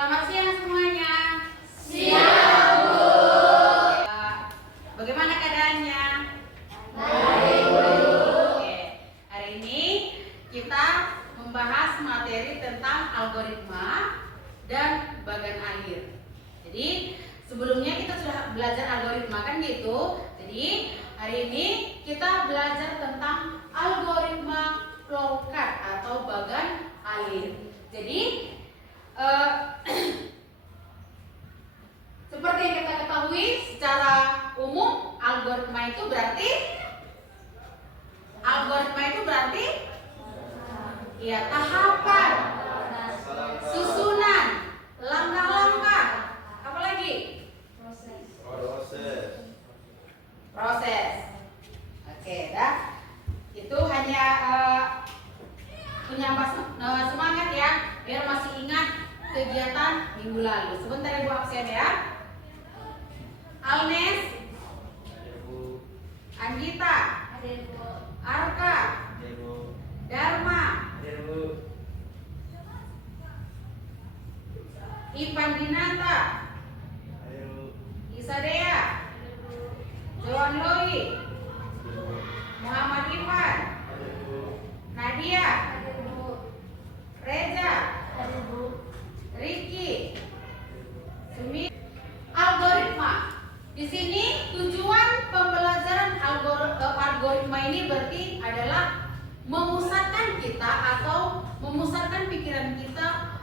Selamat siang semuanya. Siang, Bu. Bagaimana keadaannya? Baik, Bu. Oke, hari ini kita membahas materi tentang algoritma dan bagan alir. Jadi sebelumnya kita sudah belajar algoritma kan gitu. Jadi hari ini kita belajar tentang algoritma flowchart atau bagan alir. Jadi seperti yang kita ketahui secara umum, algoritma itu berarti ya tahapan, susunan, langkah-langkah, apa lagi? Proses. Oke, dah. Itu hanya menyambah semangat ya, biar masih ingat kegiatan minggu lalu. Sebentar Ibu absen ya. Alnes, Anggita, Arka, Dharma, Ipan Dinata, Isadea, Johan Loi, Muhammad Ivan, Nadia, Reza, Ricky, Sumi. Algoritma. Di sini tujuan pembelajaran algoritma ini berarti adalah memusatkan kita atau memusatkan pikiran kita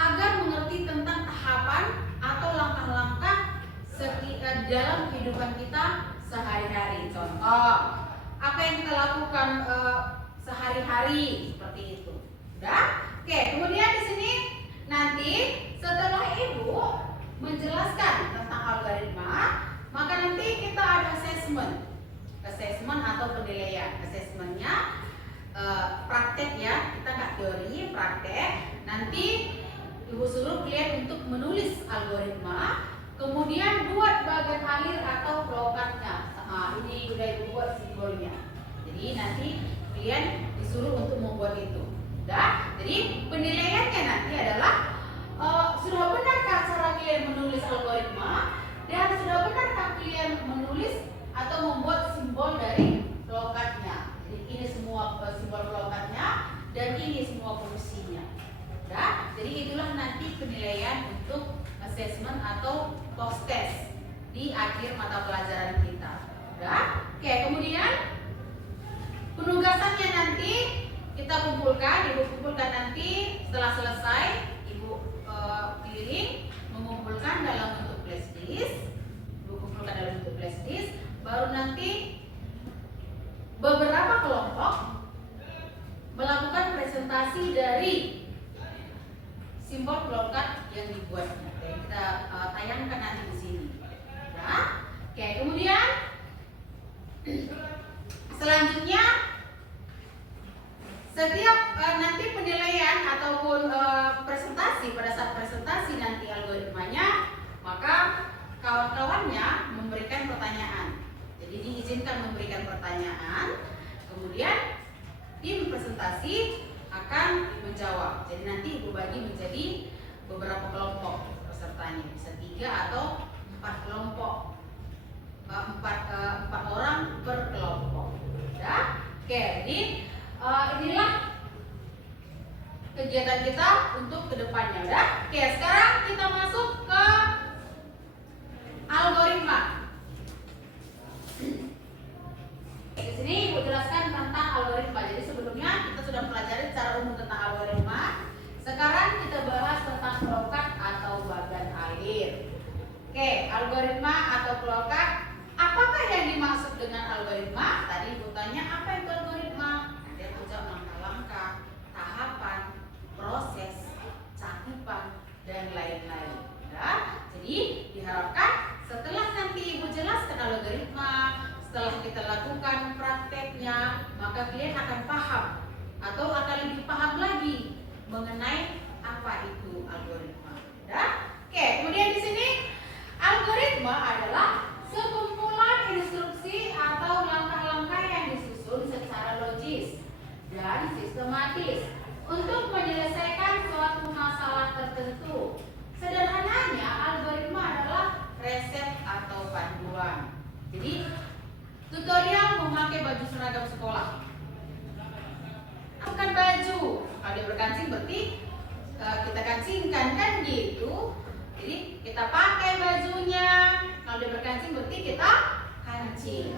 agar mengerti tentang tahapan atau langkah-langkah dalam kehidupan kita sehari-hari. Contoh, apa yang kita lakukan sehari-hari seperti itu. Udah? Oke, kemudian di sini nanti setelah Ibu menjelaskan tentang algoritma, maka nanti kita ada assessment atau penilaian. Assessmentnya praktek ya, kita nggak teori, praktek. Nanti Ibu suruh kalian untuk menulis algoritma, kemudian buat bagan alir atau flowchartnya. Ini udah Ibu buat simbolnya. Jadi nanti kalian disuruh untuk membuat itu. Udah? Jadi penilaiannya nanti adalah sudah benarkah cara kalian menulis algoritma dan sudah benarkah kalian menulis atau membuat simbol dari flowchartnya. Jadi ini semua simbol flowchartnya dan ini semua fungsinya. Udah? Jadi itulah nanti penilaian untuk assessment atau post test di akhir mata pelajaran kita. Udah? Oke, kemudian penugasannya nanti kita kumpulkan, Ibu kumpulkan nanti setelah selesai, Ibu keliling mengumpulkan dalam bentuk flashdisk, Ibu kumpulkan dalam bentuk flashdisk, baru nanti beberapa kelompok melakukan presentasi dari simbol flowchart yang dibuatnya. Oke, kita tayangkan nanti di sini. Nah, oke, kemudian selanjutnya setiap nanti penilaian ataupun presentasi, pada saat presentasi nanti algoritmanya, maka kawan-kawannya memberikan pertanyaan. Jadi diizinkan memberikan pertanyaan, kemudian tim presentasi akan menjawab. Jadi nanti Ibu bagi menjadi beberapa kelompok pesertanya, bisa 3 atau 4 kelompok, 4 orang per kelompok. Ya, oke. Jadi inilah kegiatan kita untuk kedepannya. Ya, oke. Sekarang kita masuk ke algoritma. Di sini Ibu jelaskan tentang algoritma. Jadi sebelumnya kita sudah pelajari secara umum tentang algoritma. Sekarang kita bahas tentang flowchart atau bagan alir. Oke, algoritma atau flowchart. Apakah yang dimaksud dengan algoritma? Tadi Ibu tanya apa itu algoritma? Nanti aku jawab langkah-langkah, tahapan, proses, cakupan, dan lain-lain. Ya, jadi diharapkan setelah nanti Ibu jelaskan algoritma, setelah kita lakukan prakteknya, maka kalian akan paham atau akan lebih paham lagi kita kancingkan kan gitu. Jadi kita pakai bajunya. Kalau dia berkancing berarti kita kancing.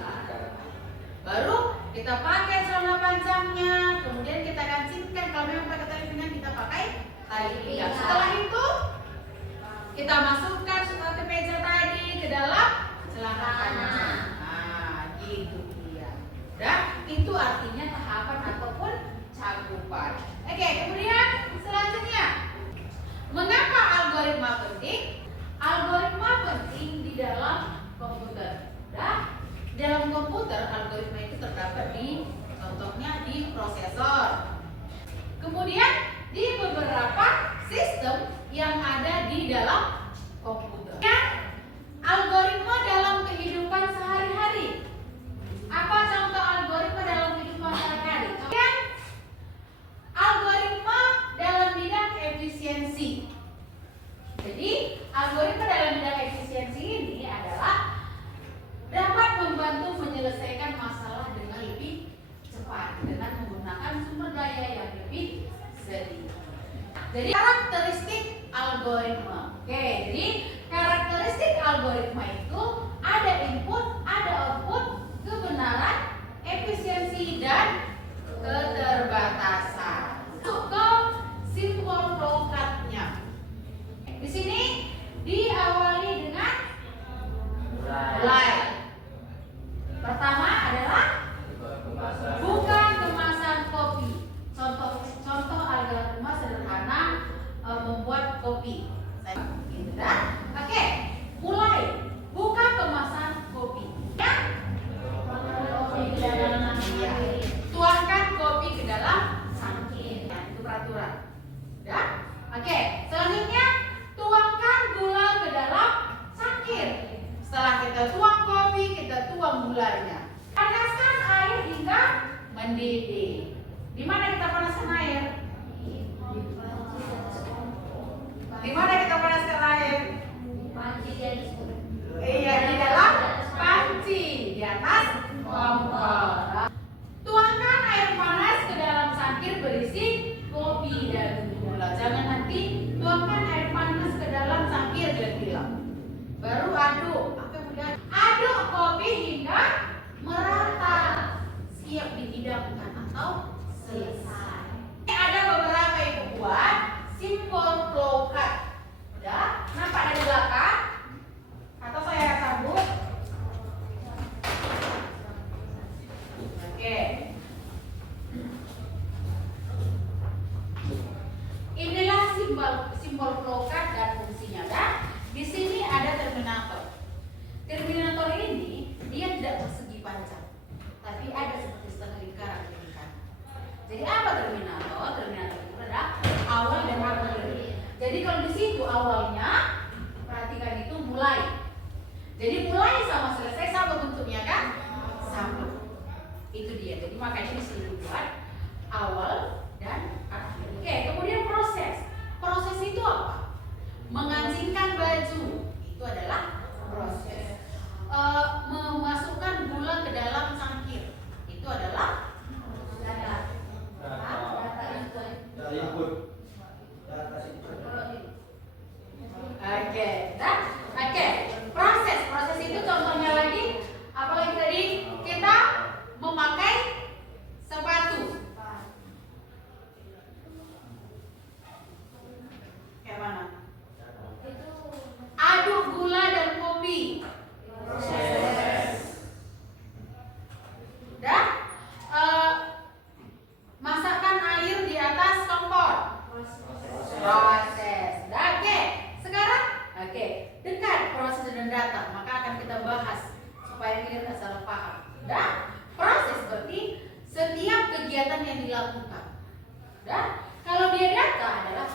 Baru kita pakai celana panjangnya, kemudian kita kancingkan. Kalau memang pakai tali pinggang kita pakai tali pinggang. Setelah itu kita masukkan kemeja tadi ke dalam celana panjang. Nah, gitu dia. Dan itu artinya tahapan ataupun cakupan. Oke, kemudian selanjutnya, mengapa algoritma penting? Algoritma penting di dalam komputer. Nah, dalam komputer algoritma itu terdapat di contohnya di prosesor. Kemudian di beberapa sistem yang ada di dalam komputer. Algoritma dalam kehidupan sehari-hari. Apa contoh algoritma dalam kehidupan sehari-hari? Kemudian algoritma dalam bidang efisiensi. Jadi algoritma dalam bidang efisiensi ini adalah dapat membantu menyelesaikan masalah dengan lebih cepat dengan menggunakan sumber daya yang lebih sedikit. Jadi karakteristik algoritma. Oke, jadi karakteristik algoritma itu ada input, ada output, kebenaran, efisiensi dan keterbatasan. Masuk ke simbol flowchart-nya. Di sini diawali dengan mulai. Pertama adalah buka kemasan kopi. Contoh algoritma sederhana membuat kopi. Oke, mulai buka kemasan kopi. Ya. Tuangkan kopi ke dalam cangkir. Itu peraturan. Ya. Oke, selanjutnya tuangkan gula ke dalam cangkir. Setelah kita tuang kopi, kita tuang gulanya. Panaskan air hingga mendidih. Di mana kita panaskan air? Di mana kita panaskan air? Iya, di dalam panci, di atas kompor. Tuangkan air panas ke dalam cangkir berisi kopi dan gula. Jangan nanti tuangkan air panas ke dalam cangkir gelap. Baru aduk. Aduk kopi hingga merata. Siap dihidangkan atau selesai. Ini ada beberapa yang buat simbol flowchart. Ya, nampak dari belakang? Atau saya sambung? Oke. Inilah simbol flowchart dan fungsinya, kan? Di sini ada terminator. Terminator ini dia tidak persegi panjang, tapi ada seperti setengah lingkaran. Jadi apa terminator? Terminator itu adalah awal dan akhir. Jadi kalau di situ awalnya, perhatikan itu mulai. Jadi mulai sama selesai sama bentuknya kan? Sama. Itu dia. Jadi makanya di sini dibuat awal dan akhir. Oke, kemudian proses. Proses itu apa? Mengancingkan baju. Itu adalah proses. Memasukkan gula ke dalam cangkir. Itu adalah Proses itu contohnya lagi, apalagi tadi kita memakai sepatu. Kayak mana? Aduk gula dan kopi. Dan masakkan air di atas kompor. Proses. Oke. Sekarang, dekat proses dan data, maka akan kita bahas supaya kita tidak salah paham. Dan proses berarti setiap kegiatan yang dilakukan. Dan kalau dia data adalah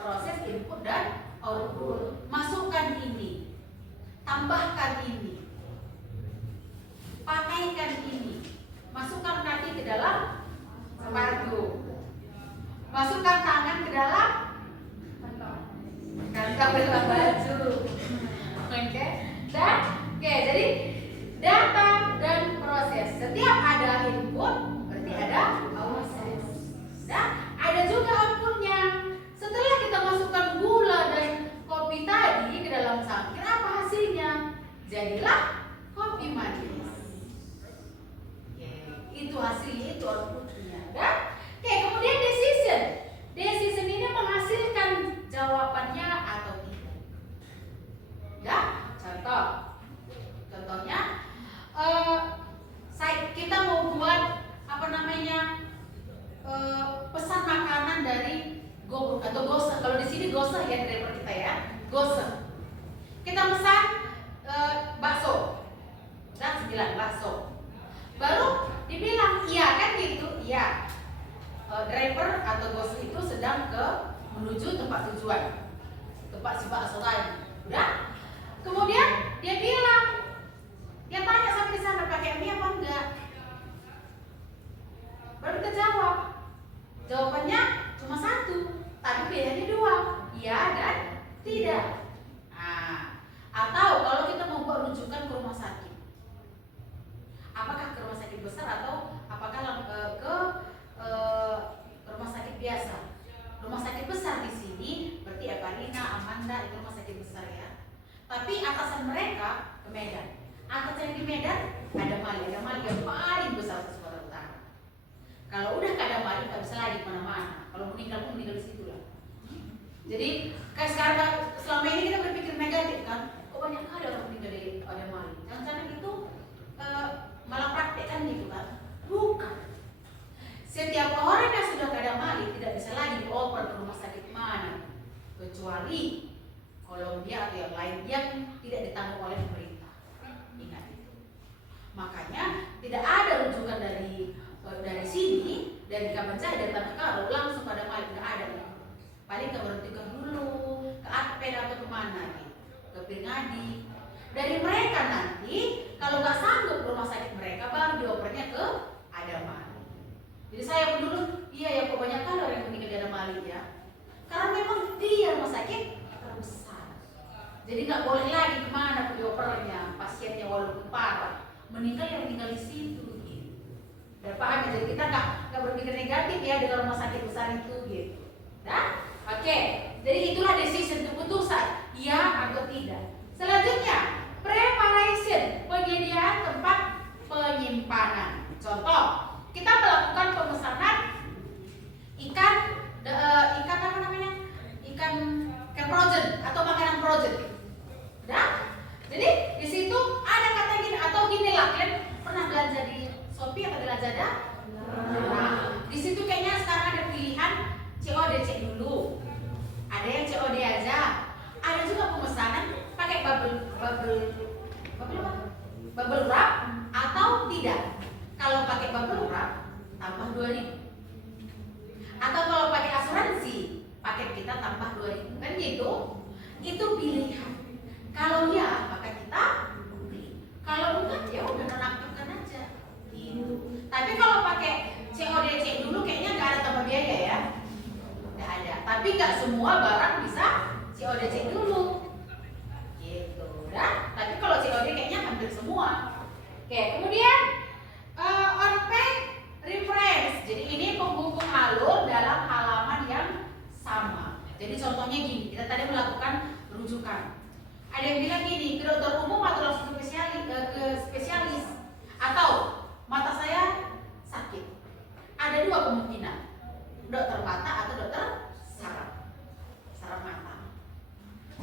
proses input dan output. Masukkan ini, tambahkan ini, pakaikan ini, masukkan kaki ke dalam sepatu, masukkan tangan ke dalam kantong dalam baju. Oke. Jadi data dan proses. Setiap ada input berarti ada proses. Dan ada juga outputnya. Setelah kita goseh ya driver kita ya, goseh. Kita pesan bakso, dan 9 bakso. Baru dibilang iya kan gitu, iya. Driver atau goseh itu sedang menuju tempat tujuan, tempat si bakso tadi. Udah. Kemudian dia bilang, dia tanya sampai di sana pakai mie apa enggak. Baru kita jawab. Jawabannya cuma 1, tapi pilihannya 2, iya dan tidak. Nah, atau kalau kita mau buat rujukan ke rumah sakit, apakah ke rumah sakit besar atau apakah ke rumah sakit biasa? Rumah sakit besar di sini berarti Evalina, Amanda itu rumah sakit besar ya. Tapi atasan mereka ke Medan. Atasan di Medan ada Mali yang paling besar se Sumatera Utara. Kalau udah kada Mali nggak bisa lagi kemana-mana. Kalau meninggal pun meninggal di situ lah. Jadi kayak sekarang selama ini kita berpikir negatif kan, kok banyak kali orang meninggal di Mali. Jangan-jangan itu malah praktek kan gitu kan? Bukan. Setiap orang yang sudah kada Mali tidak bisa lagi dioper ke rumah sakit mana, kecuali Kolombia atau yang lain yang tidak ditanggung oleh pemerintah. Ingat itu. Makanya tidak ada rujukan dari sini, dari Kabanjai, dari Tanah Karo langsung pada Mali, tidak ada. Paling ke berhentikan dulu ke Atped atau kemana gitu, ke Pringadi. Dari mereka nanti kalau nggak sanggup rumah sakit mereka baru diopernya ke Adamali. Jadi saya pun dulu, iya ya kebanyakan orang yang meninggal di Adamali ya, karena memang dia rumah sakit terbesar. Jadi nggak boleh lagi kemana diopernya pasiennya walaupun parah, meninggal yang meninggal di situ. Gitu. Dan paham ya, jadi kita nggak berpikir negatif ya dengan rumah sakit besar itu gitu. Nah, oke. Jadi itulah decision, keputusan, ya atau tidak. Selanjutnya, preparation, penyediaan tempat penyimpanan. Contoh, kita melakukan pemesanan ikan apa namanya? Ikan frozen atau makanan frozen. Nah, jadi di situ ada kata gini atau gini lah, kalian pernah belanja di Shopee atau di Lazada? Nah, di situ kayaknya sekarang ada pilihan COD, cek dulu. Ada yang COD aja. Ada juga pemesanan pakai bubble wrap atau tidak. Kalau pakai bubble wrap tambah 2.000. Atau kalau pakai asuransi, paket kita tambah 2.000. Kan gitu? Itu pilihan. Kalau ya, maka kita beli. Kalau enggak, ya udah nonaktifkan aja. Gitu. Tapi kalau pakai COD cek dulu kayaknya nggak ada tambah biaya ya. Nggak ada. Tapi nggak semua barang bisa COD cek dulu. Gitu. Dah. Tapi kalau COD kayaknya hampir semua. Oke, kemudian on-pack reference. Jadi ini penghubung alur dalam halaman yang sama. Jadi contohnya gini, kita tadi melakukan rujukan. Ada yang bilang gini, ke dokter umum atau langsung ke spesialis, atau mata saya sakit. Ada 2 kemungkinan, dokter mata atau dokter saraf mata.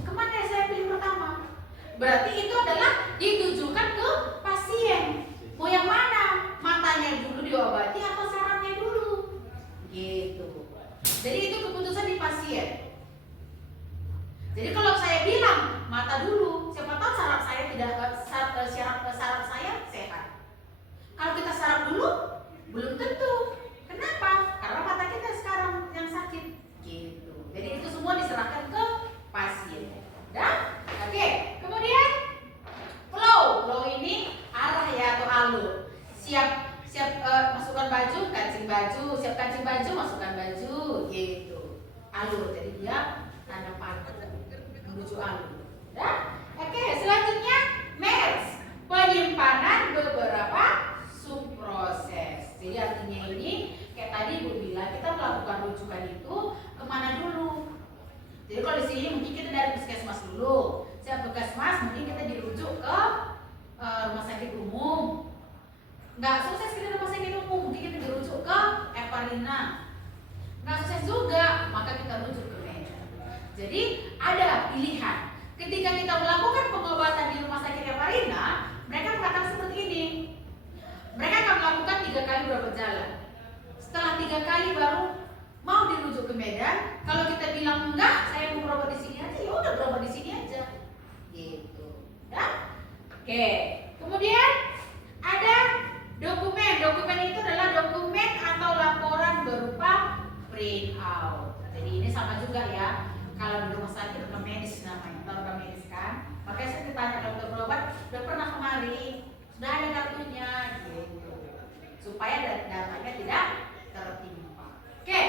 Kemana ya saya pilih pertama? Berarti itu adalah ditujukan ke pasien. Mau yang mana? Matanya dulu diobati atau sarafnya dulu? Gitu. Jadi itu keputusan di pasien. Jadi kalau saya bilang mata dulu, siapa tahu saraf saya saraf saya sehat. Kalau kita saraf dulu, belum tentu. Kenapa? Karena mata kita sekarang yang sakit. Gitu. Jadi itu semua diserahkan ke pasien. Dan oke. Kemudian flow ini arah ya atau alur. Siap masukkan baju, kancing baju, siap kancing baju, masukkan baju, gitu. Alur. Jadi dia tanda panah menuju alur. Dah? Oke, selanjutnya MERS, penyimpanan beberapa subproses. Jadi artinya ini kayak tadi Ibu bilang, kita melakukan rujukan itu kemana dulu? Jadi kalau di sini mungkin kita dari puskesmas dulu. Siap puskesmas mungkin kita dirujuk ke rumah sakit umum. Nggak sukses kita rumah sakit umum, mungkin kita dirujuk ke Evalina. Nggak sukses juga, maka kita rujuk ke Medan. Jadi ada pilihan. Ketika kita Oke, kemudian ada dokumen. Dokumen itu adalah dokumen atau laporan berupa print out. Jadi ini sama juga ya. Kalau di rumah sakit rekam medis namanya, atau rekam medis kan. Makanya saya ditanya dokter berobat, udah pernah kemari, sudah ada kartunya, gitu. Supaya datanya tidak tertimpa. Oke,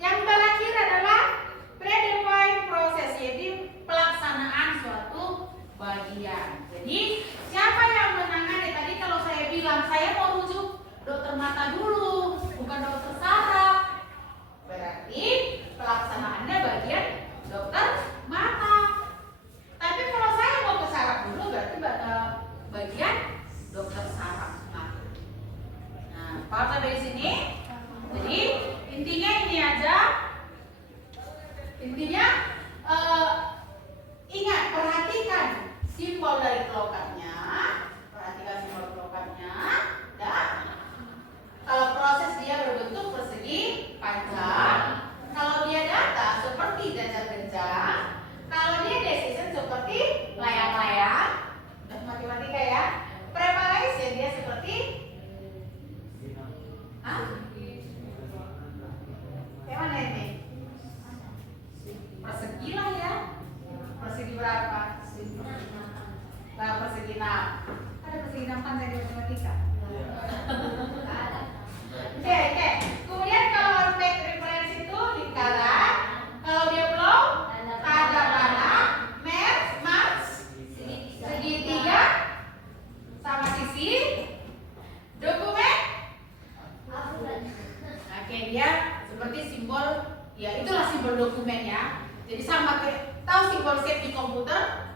yang terakhir adalah predefined process, yaitu pelaksanaan suatu bagian. Jadi siapa yang menangani? Tadi kalau saya bilang saya mau rujuk dokter mata dulu, bukan dokter saraf. Berarti pelaksanaannya bagian dokter mata. Tapi kalau saya mau ke saraf dulu, berarti bagian dokter saraf. Nah, paham sampai di sini? Jadi intinya ini aja. Intinya ingat, perhatikan simbol dari kelokatnya. Perhatikan simbol kelokatnya. Dan kalau proses dia berbentuk persegi panjang. Kalau dia data seperti genjang-genjang. Kalau dia decision seperti layang-layang. Matematika ya. Preparation dia seperti kayak mana ini? Persegi lah ya. Persegi berapa? Persegi 6. Ada persegi 6 kan dari matematika? Oke. Kemudian kalau aspek referensi itu lingkaran. Kalau dia belum, tanda panah, mars, segitiga, sama sisi, dokumen. Oke, dia seperti simbol, ya itulah simbol dokumen ya. Jadi sama kayak tahu simbol shape di komputer,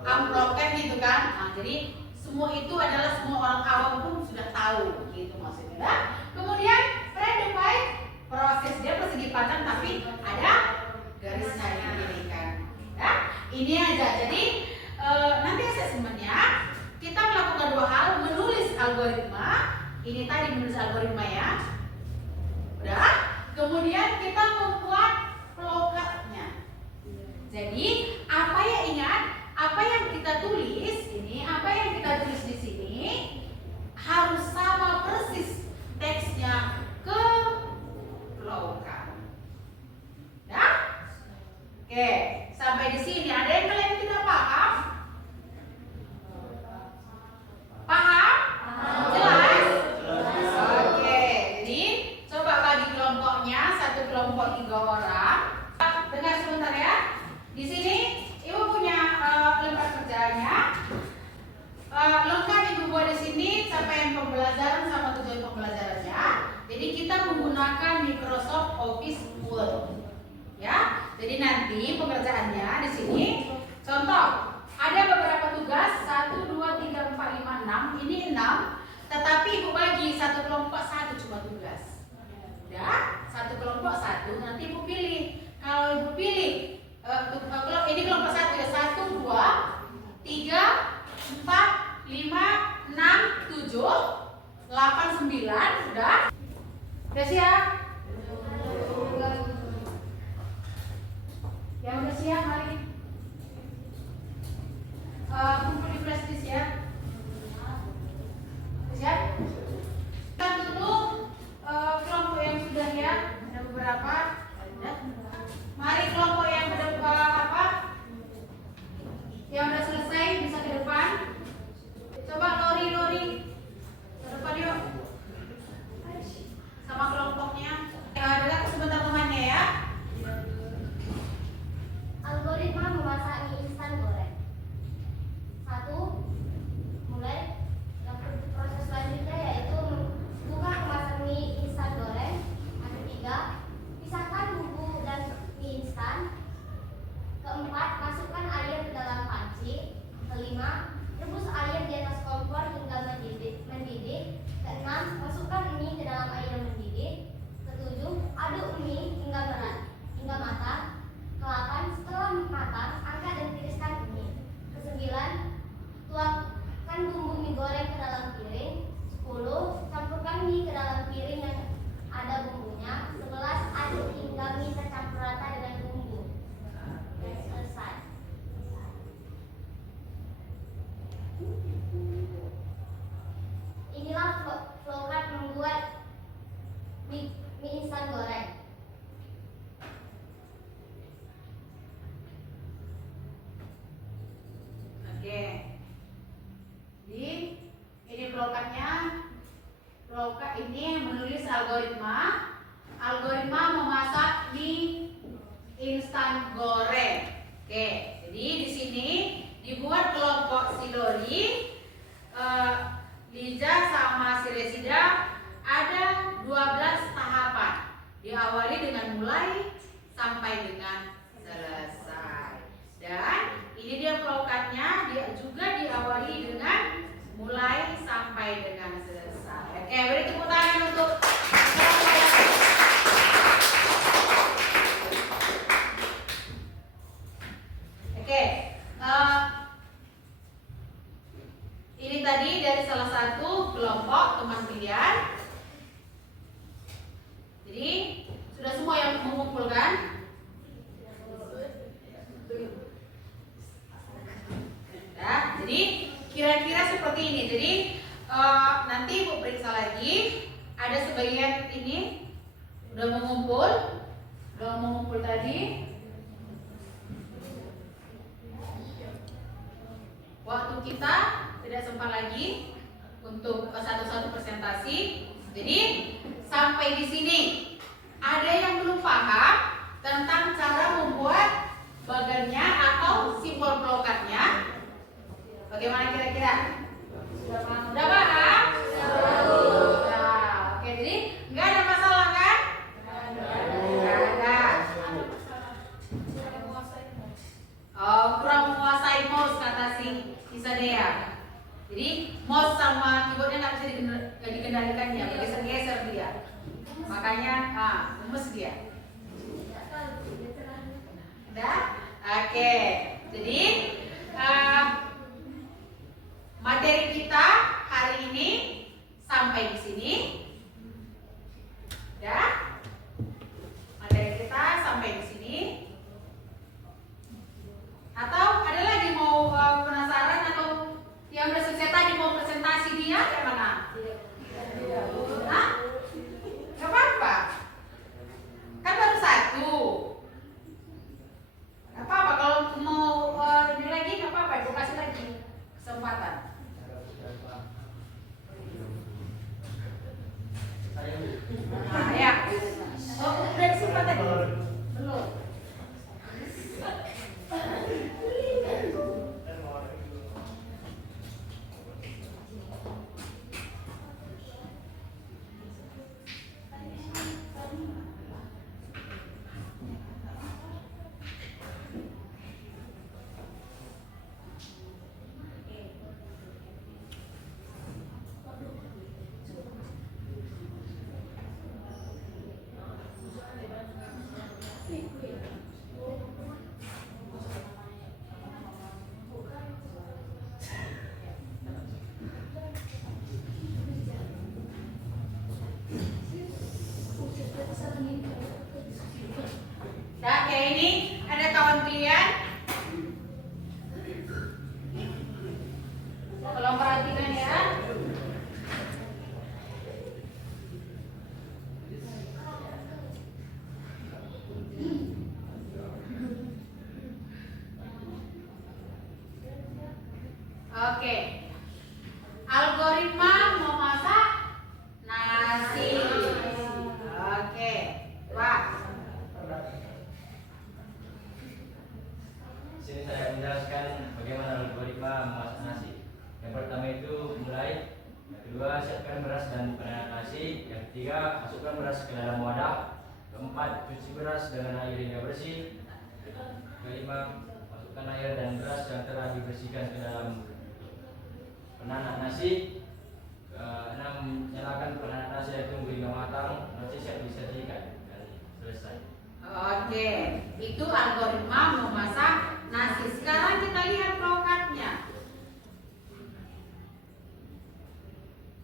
amplop kan gitu kan. Nah, jadi semua itu adalah semua orang awam pun sudah tahu gitu maksudnya. Kemudian predefined proses dia persegi panjang tapi ada garisnya ini kan. Ya, ini aja. Jadi nanti asesmennya kita melakukan dua hal, menulis algoritma. Ini tadi menulis algoritma ya. Udah. Kemudian kita membuat flowchartnya. Jadi apa ya, ingat, apa yang kita tulis ini, apa yang kita tulis di sini harus sama persis teksnya ke flowchart. Ya? Oke, sampai di sini ada yang kalian tidak paham? Paham? Jelas? Oke, jadi coba bagi kelompoknya, satu kelompok 3 orang. Dengar sebentar ya. Di sini Ibu punya lembar kerjanya. Lengkap Ibu buat di sini capaian pembelajaran sama tujuan pembelajarannya. Jadi kita menggunakan Microsoft Office Word. Ya. Jadi nanti pengerjaannya di sini contoh, ada beberapa tugas 1 2 3 4 5 6. Ini 6, tetapi Ibu bagi satu kelompok satu cuma tugas. Ya, satu kelompok satu, nanti Ibu pilih. Kalau Ibu pilih kalau ini kelompok satu ya, 1 2 3 4 5 6 7 8 9, sudah? Udah siap? Yang udah siap mari kumpul di flash disk ya. Siap? Kita dulu kelompok yang sudah ya, ada beberapa. Mari kelompok yang yang udah selesai bisa ke depan. Coba Lori ke depan yuk. Sama kelompoknya. Dengar sebentar temannya ya. Algoritma instan goreng. Oke, jadi di sini dibuat kelompok si Lori, Liza sama si Resida ada 12 tahapan. Diawali dengan mulai sampai dengan selesai. Dan ini dia flowcardnya, dia juga diawali dengan mulai sampai dengan selesai. Oke, beri tepuk tangan untuk Oke, ini tadi dari salah satu kelompok teman kalian. Jadi sudah semua yang mengumpulkan? Ya, jadi kira-kira seperti ini. Jadi nanti Ibu periksa lagi. Ada sebagian ini udah mengumpul tadi. Waktu kita tidak sempat lagi untuk satu-satu presentasi. Jadi sampai di sini ada yang belum paham tentang cara membuat bagannya atau simbol flowcardnya? Bagaimana kira-kira? Sudah paham? Sudah paham? Nah, oke, jadi nggak ada masalah kan? Nggak ada. Oh, kurang menguasai mouse kata si Isadea. Jadi mouse sama keyboardnya nggak bisa dikendalikan ya, bergeser-geser dia. Makanya lemes dia. Udah? Oke. Jadi materi kita hari ini sampai di sini. Ya. Materi kita sampai di sini. Atau ada lagi mau penasaran atau yang udah selesai tadi mau presentasi dia kayak mana? Hah? Gak apa-apa. Kan baru satu. Gak apa-apa kalau mau ini lagi gak apa-apa, gue kasih lagi kesempatan. Nah, ya. Oh, udah disimpan tadi? Belum. Nah, kayak ini ada kawan kalian. Kalau perhatikan ya. Oke. Algoritma memasak nasi. Oke. Wah. Sini saya menjelaskan bagaimana algoritma memasak nasi. Yang pertama itu mulai, yang kedua siapkan beras dan penanak nasi, yang ketiga masukkan beras ke dalam wadah, keempat cuci beras dengan air hingga bersih, kelima masukkan air dan beras yang telah dibersihkan ke dalam penanak nasi, keenam nyalakan penanak nasi dan tunggu hingga matang, nasi siap disajikan dan selesai. Oke, itu algoritma memasak nasi. Sekarang kita lihat flowcardnya.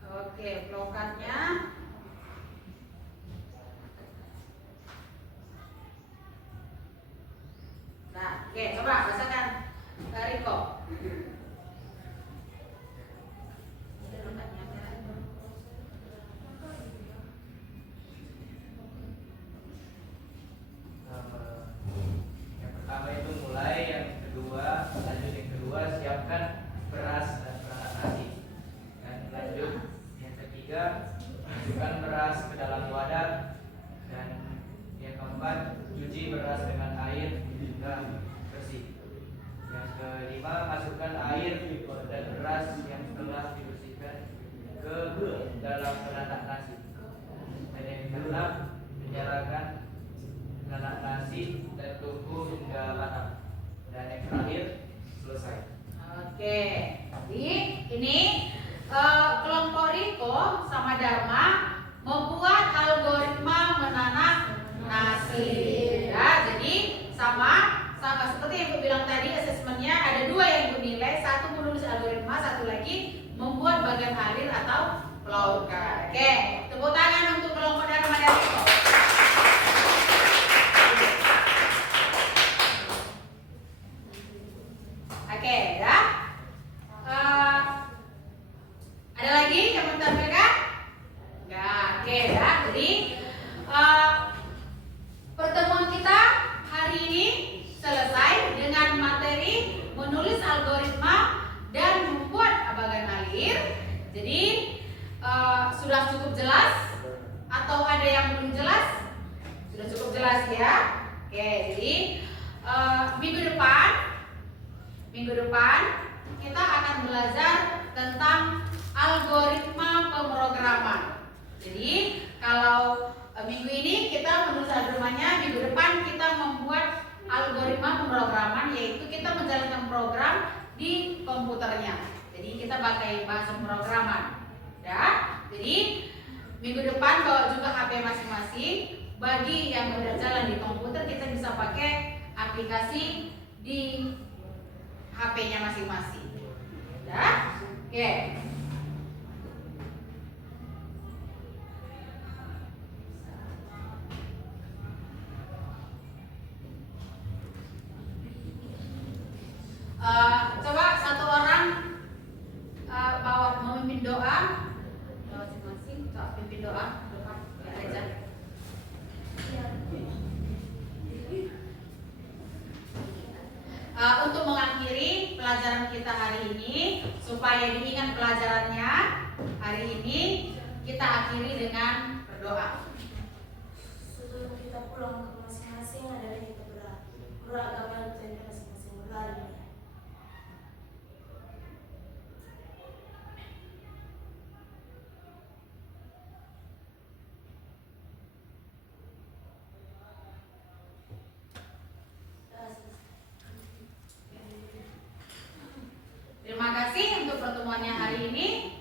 Oke, flowcardnya. Nah, oke, coba bacakan Riko. Yang pertama itu mulai, yang kedua lanjut, yang kedua siapkan beras dan penanak nasi, dan lanjut yang ketiga masukkan beras ke dalam wadah, dan yang keempat cuci beras dengan air yang Ibu bilang tadi, asesmennya ada dua yang Ibu nilai, satu menulis algoritma, satu lagi membuat bagian alir atau melautkan. Oke, tepuk tangan untuk kelompok Dharma dan Eko. Oke, ya. Ada lagi yang mau ditampilkan? Enggak, oke ya. Jadi pertemuan kita hari ini selesai dengan materi menulis algoritma dan membuat bagan alir. Jadi sudah cukup jelas atau ada yang belum jelas? Sudah cukup jelas ya. Oke, jadi minggu depan kita akan belajar tentang algoritma pemrograman. Jadi kalau minggu ini kita menulis algoritmanya, minggu depan kita membuat algoritma pemrograman, yaitu kita menjalankan program di komputernya. Jadi kita pakai bahasa pemrograman. Ya. Jadi minggu depan bawa juga HP masing-masing. Bagi yang berjalan di komputer, kita bisa pakai aplikasi di HP-nya masing-masing. Ya. Oke. Coba satu orang bawa memimpin doa masing-masing. Coba pimpin doa depan ya aja. Untuk mengakhiri pelajaran kita hari ini, supaya diingat pelajarannya hari ini, kita akhiri dengan berdoa. Sebelum kita pulang ke masing-masing, adalah kita beragama dan masing-masing berlari. Terima kasih untuk pertemuannya hari ini.